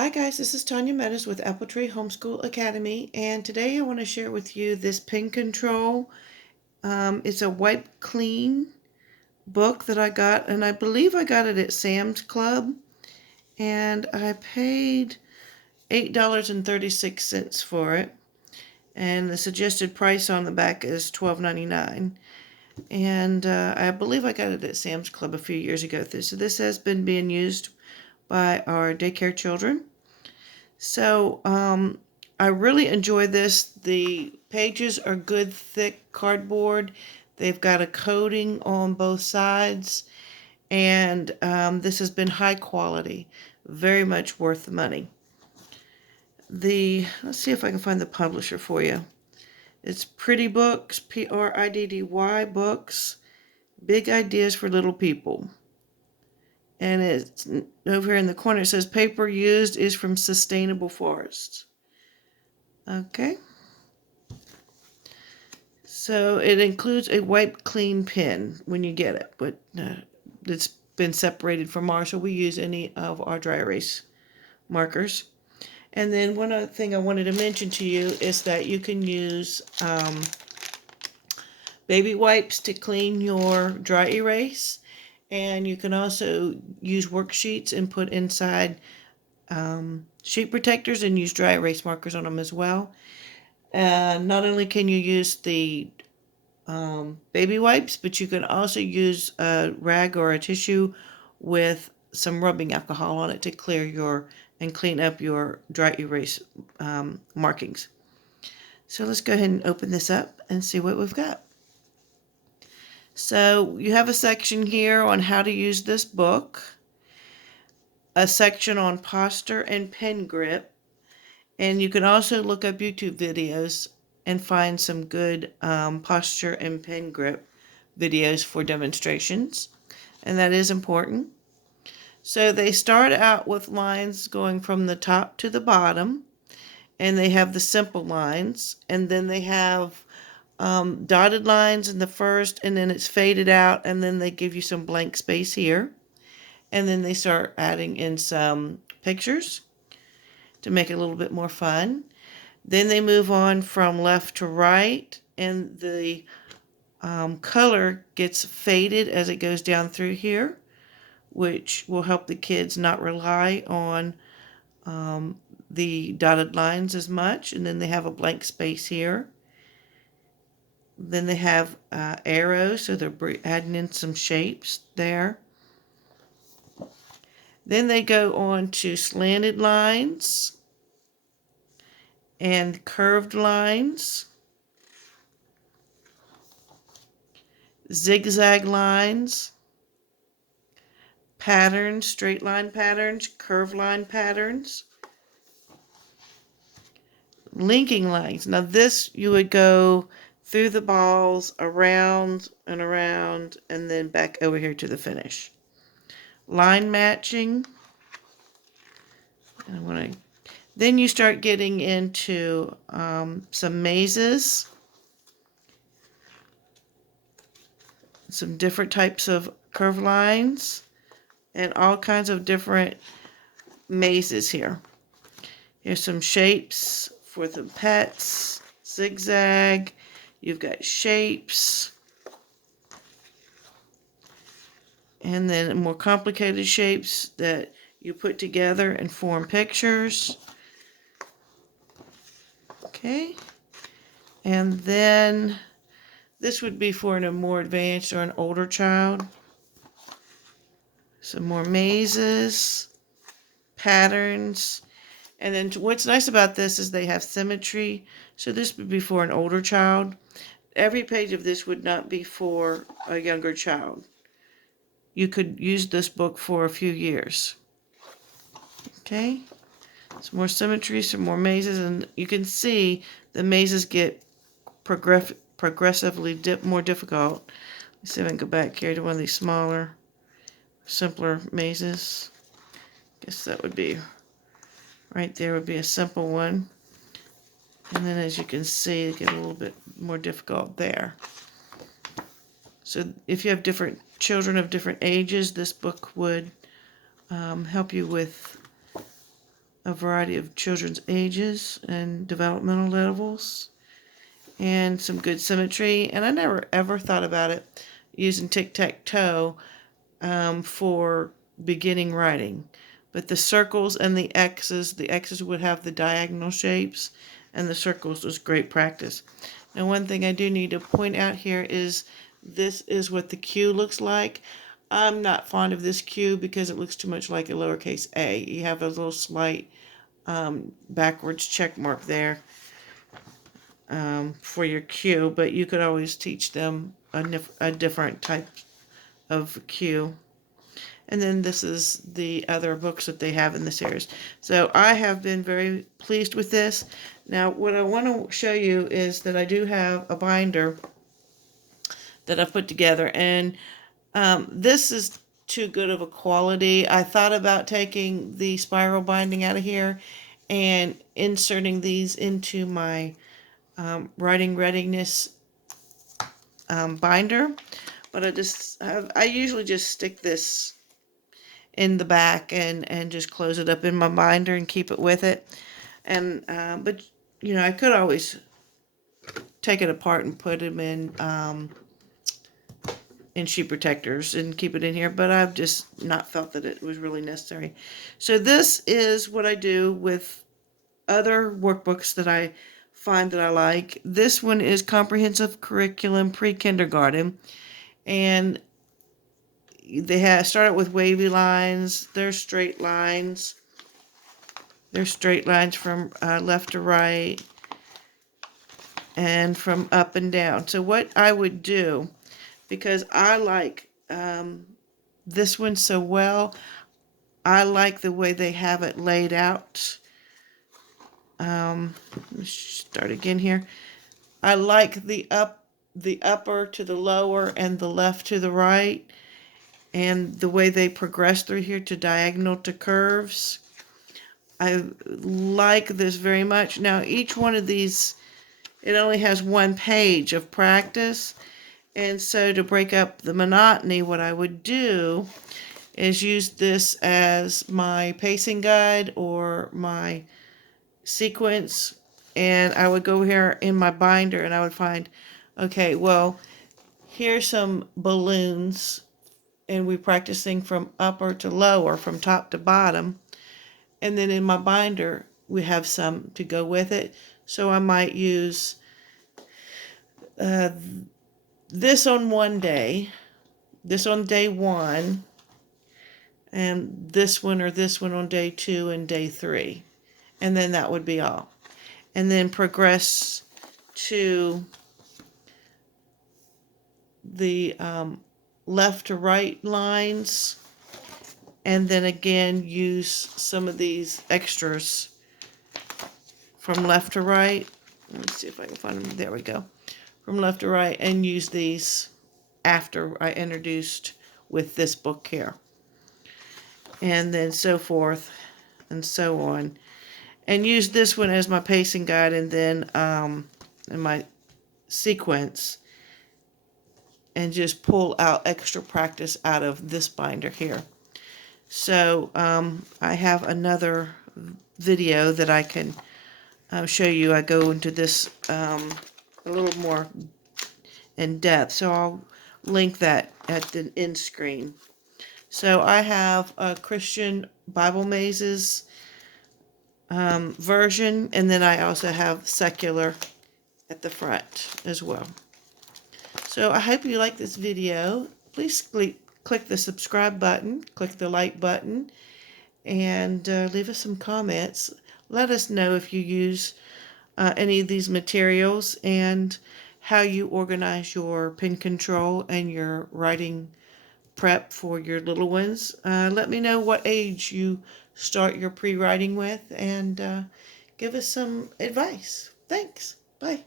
Hi guys, this is Tanya Meadows with Apple Tree Homeschool Academy, and today I want to share with you this pen control. It's a wipe clean book that I got, and I believe I got it at Sam's Club, and I paid $8.36 for it, and the suggested price on the back is $12.99. And I believe I got it at Sam's Club a few years ago. So this has been being used by our daycare children. So I really enjoy this. The pages are good, thick cardboard. They've got a coating on both sides, and this has been high quality, very much worth the money. Let's see if I can find the publisher for you. It's Pretty Books, Priddy Books, Big Ideas for Little People. And it's over here in the corner, it says paper used is from sustainable forests. Okay. So it includes a wipe clean pen when you get it, but it's been separated from ours, so we use any of our dry erase markers. And then one other thing I wanted to mention to you is that you can use baby wipes to clean your dry erase, and you can also use worksheets and put inside sheet protectors and use dry erase markers on them as well. Not only can you use the baby wipes, but you can also use a rag or a tissue with some rubbing alcohol on it to clear and clean up your dry erase markings. So let's go ahead and open this up and see what we've got. So you have a section here on how to use this book, a section on posture and pen grip, and you can also look up YouTube videos and find some good posture and pen grip videos for demonstrations, and that is important. So they start out with lines going from the top to the bottom, and they have the simple lines, and then they have dotted lines in the first, and then it's faded out, and then they give you some blank space here, and then they start adding in some pictures to make it a little bit more fun. Then they move on from left to right, and the color gets faded as it goes down through here, which will help the kids not rely on the dotted lines as much. And then they have a blank space here. Then they have arrows, so they're adding in some shapes there. Then they go on to slanted lines and curved lines, zigzag lines, patterns, straight line patterns, curved line patterns, linking lines. Now this, you would go through the balls, around and around, and then back over here to the finish. Line matching. Then you start getting into some mazes, some different types of curved lines, and all kinds of different mazes here. Here's some shapes for the pets, zigzag, you've got shapes, and then more complicated shapes that you put together and form pictures. Okay, and then this would be for a more advanced or an older child. Some more mazes, patterns, and then what's nice about this is they have symmetry. So this would be for an older child. Every page of this would not be for a younger child. You could use this book for a few years. Okay, some more symmetry, some more mazes, and you can see the mazes get progressively more difficult. Let's see if I can go back here to one of these smaller, simpler mazes. Guess that would be right there, would be a simple one. And then as you can see, it gets a little bit more difficult there. So if you have different children of different ages, this book would help you with a variety of children's ages and developmental levels, and some good symmetry. And I never ever thought about it using tic-tac-toe for beginning writing. But the circles and the X's would have the diagonal shapes, and the circles was great practice. Now, one thing I do need to point out here is this is what the Q looks like. I'm not fond of this Q because it looks too much like a lowercase a. You have a little slight backwards check mark there for your Q, but you could always teach them a different type of Q. And then this is the other books that they have in the series. So I have been very pleased with this. Now, what I want to show you is that I do have a binder that I put together, and this is too good of a quality. I thought about taking the spiral binding out of here and inserting these into my writing readiness binder, but I usually just stick this in the back and just close it up in my binder and keep it with it. And but you know, I could always take it apart and put them in sheet protectors and keep it in here, but I've just not felt that it was really necessary. So this is what I do with other workbooks that I find that I like. This one is Comprehensive Curriculum Pre-Kindergarten, and they start out with wavy lines. They're straight lines. They're straight lines from left to right and from up and down. So what I would do, because I like this one so well, I like the way they have it laid out. Let's start again here. I like the upper to the lower and the left to the right, and the way they progress through here to diagonal to curves. I like this very much. Now, each one of these, it only has one page of practice, and so to break up the monotony, what I would do is use this as my pacing guide or my sequence, and I would go here in my binder and I would find, okay, well, here's some balloons, and we're practicing from upper to lower, from top to bottom. And then in my binder, we have some to go with it. So I might use this on one day, this on day one, and this one or this one on day 2 and day 3. And then that would be all. And then progress to the left to right lines, and then again use some of these extras from left to right. Let's see if I can find them. There we go. From left to right, and use these after I introduced with this book here. And then so forth and so on. And use this one as my pacing guide, and then in my sequence, and just pull out extra practice out of this binder here. So I have another video that I can show you. I go into this a little more in depth, so I'll link that at the end screen. So I have a Christian Bible Mazes version, and then I also have secular at the front as well. So I hope you like this video. Please click the subscribe button, click the like button, and leave us some comments. Let us know if you use any of these materials and how you organize your pen control and your writing prep for your little ones. Let me know what age you start your pre-writing with, and give us some advice. Thanks. Bye.